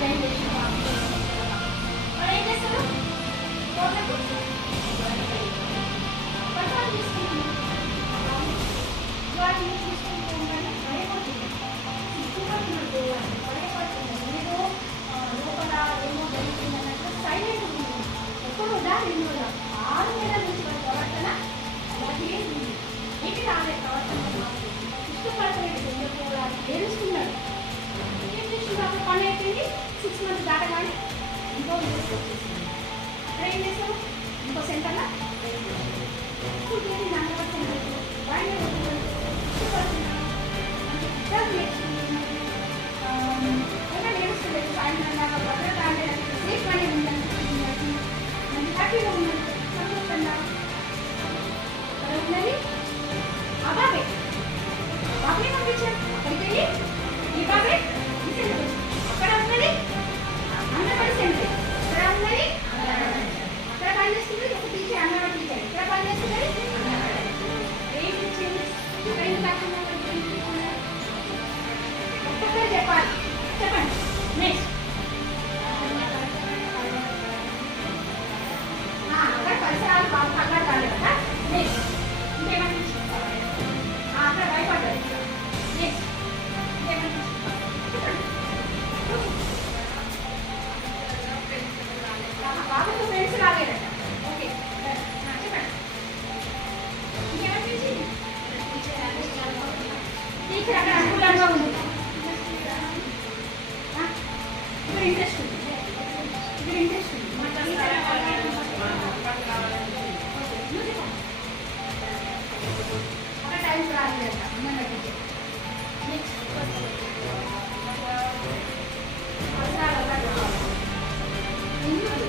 Join చేసిన వాళ్ళు ఏం చేస్తారు? రోడ్లకు పట్టాలు తీసుకుంటున్నారు. వాటిని చూసుకుంటూ ఉంటే భయపడుతుంది, సిగ్గుపడుతున్నట్టు భయపడుతుంది, ఏదో లోపల ఏమో జరుగుతుందన్నట్టు సైలెంట్ ఉంటుంది. ఎప్పుడు దాని ఆరు నెలల నుంచి వారి ప్రవర్తన అలాగే ఉంది. ఏంటి రాలే ప్రవర్తన ఇష్టపడతాడు ఉండకపోవడానికి తెలుస్తున్నాడు. ఏం చేస్తున్నారు? అప్పుడు పని అయిపోయింది. 6 months దాటగానే ఇంకో న్యూస్ వచ్చేసింది. అక్కడ ఏం చేస్తావు? ఇంకో సెంటర్లో నాన్నగారు సెంటర్ వాళ్ళు ఇష్టపడుతున్నాను ఇద్దరు నేర్చుకుంటున్నారు. ఎలా నేర్చుకోలేదు సాయంత్రం దాకా భద్రత అంటే సేఫ్ అనేది ఉందని మంచి హ్యాపీగా ఉన్నది, సంతోషంగా అక్కడ ఉన్నది. ఆ బాబే బాబే పంపించారు అక్కడికి వెళ్ళి ఈ బాబే అక్కడ ఉన్నది అంగన్వాడీ సెంటర్, ఇక్కడ ఉన్నది అక్కడ పనిచేస్తుంది ఒక టీచర్ అంగన్వాడీ టీచర్, ఇక్కడ పనిచేస్తుంది ఏం ఇచ్చింది రెండు కాకుండా ఒక్కొక్కరు చెప్పాలి. చెప్పండి నెక్స్ట్. అక్కడ పరిసరాలు బాగా అక్కడ కాలేదు కదా. నెక్స్ట్ ఇంకేమని అక్కడ భయపడ్డారు. నెక్స్ట్ ఇంకేమని బాబుతో ఫ్రెండ్స్ రాలేదట. ఓకే చెప్పండి ఇంకేమనిపించింది? టీచర్ అక్కడ అనుకూలంగా ఉంది, ఇక్కడ ఇంట్రెస్ట్ ఉంది, ఇక్కడ ఇంట్రెస్ట్ ఉంది. అక్కడ టైం రాలేదట మన టీచర్. నెక్స్ట్ పరిసరాలు అలా కావాలి. ఎందుకు